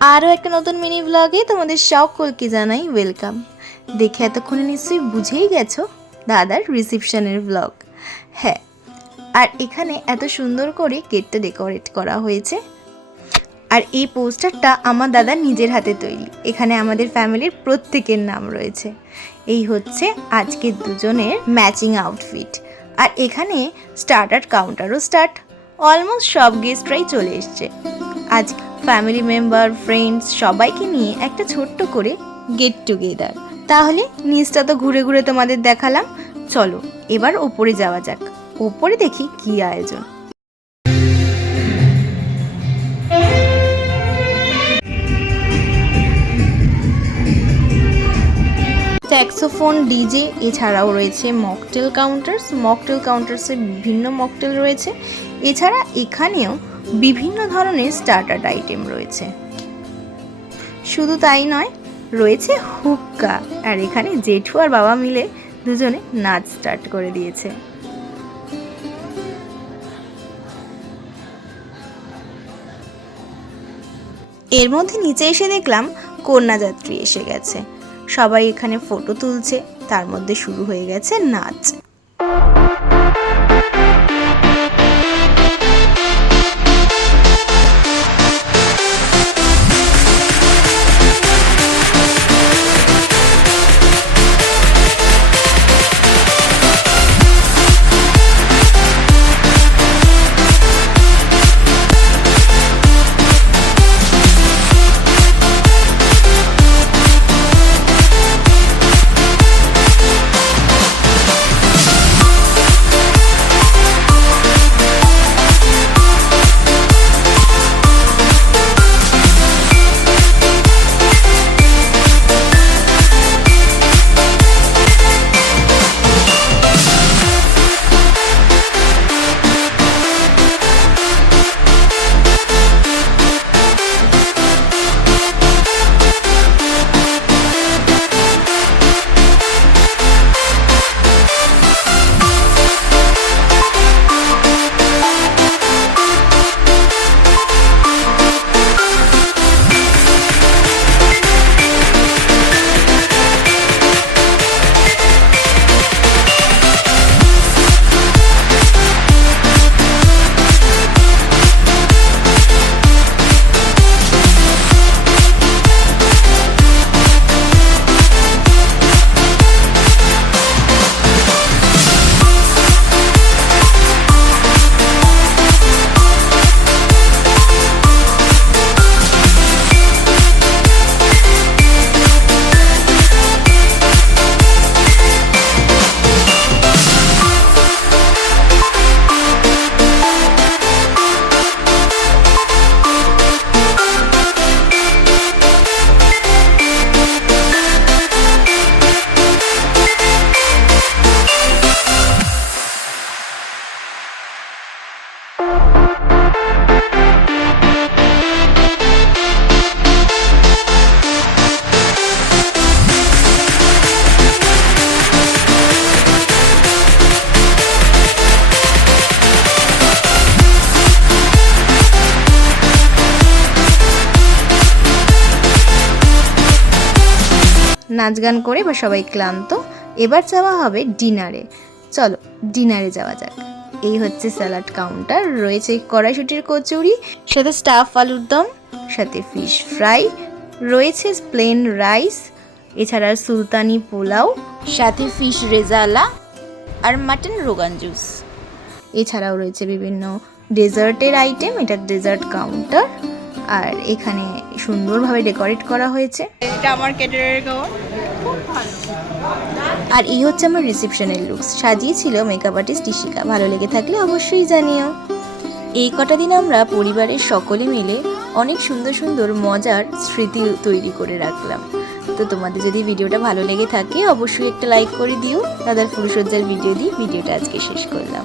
আরও একটা নতুন মিনি ব্লগে তোমাদের সকলকে জানাই ওয়েলকাম। দেখে এতক্ষণে নিশ্চয়ই বুঝেই গেছো দাদার রিসেপশনের ব্লগ। হ্যাঁ, আর এখানে এত সুন্দর করে গেটটা ডেকোরেট করা হয়েছে। আর এই পোস্টারটা আমার দাদা নিজের হাতে তৈরি। এখানে আমাদের ফ্যামিলির প্রত্যেকের নাম রয়েছে। এই হচ্ছে আজকের দুজনের ম্যাচিং আউটফিট। আর এখানে স্টার্টার কাউন্টারও স্টার্ট। অলমোস্ট সব গেস্টরাই চলে এসছে। আজ ফ্যামিলি মেম্বার, ফ্রেন্ডস সবাইকে নিয়ে একটা ছোট্ট করে গেট টুগেদার। তাহলে নিচটা তো ঘুরে ঘুরে তোমাদের দেখালাম, চলো এবার ওপরে যাওয়া যাক। ওপরে দেখি কি আয়োজন। স্যাক্সোফোন, ডিজে, এছাড়াও রয়েছে মকটেল কাউন্টার্সে বিভিন্ন মকটেল রয়েছে। এছাড়া এখানেও বিভিন্ন ধরনের স্টার্টার আইটেম রয়েছে। শুধু তাই নয়, রয়েছে হুক্কা। আর এখানে জেঠু আর বাবা মিলে দুজনে নাচ স্টার্ট করে দিয়েছে। এর মধ্যে নিচে এসে দেখলাম কন্যাযাত্রী এসে গেছে। সবাই এখানে ফটো তুলছে, তার মধ্যে শুরু হয়ে গেছে নাচ। নাচ গান করে বা সবাই ক্লান্ত, এবার যাওয়া হবে ডিনারে। চলো ডিনারে যাওয়া যাক। এই হচ্ছে স্যালাড কাউন্টার, রয়েছে কড়াইশুটির কচুরি, সাথে স্টাফ আলুর দম, সাথে ফিশ ফ্রাই, রয়েছে প্লেন রাইস, এছাড়া সুলতানি পোলাও, সাথে ফিশ রেজালা আর মাটন রোগান জুস। এছাড়াও রয়েছে বিভিন্ন ডেজার্টের আইটেম। এটা ডেজার্ট কাউন্টার, আর এখানে সুন্দরভাবে ডেকোরেট করা হয়েছে। এটা আমার ক্যাটারারের গাউন। আর এই হচ্ছে আমার রিসেপশনের লুকস। সাজিয়েছিল মেকআপ আর্টিস্ট ইশিকা। ভালো লেগে থাকলে অবশ্যই জানিও। এই কটা দিন আমরা পরিবারের সকলে মিলে অনেক সুন্দর সুন্দর মজার স্মৃতি তৈরি করে রাখলাম। তো তোমাদের যদি ভিডিওটা ভালো লেগে থাকে অবশ্যই একটা লাইক করে দিও। দাদার ফুলসজ্জার ভিডিও দিয়ে ভিডিওটা আজকে শেষ করলাম।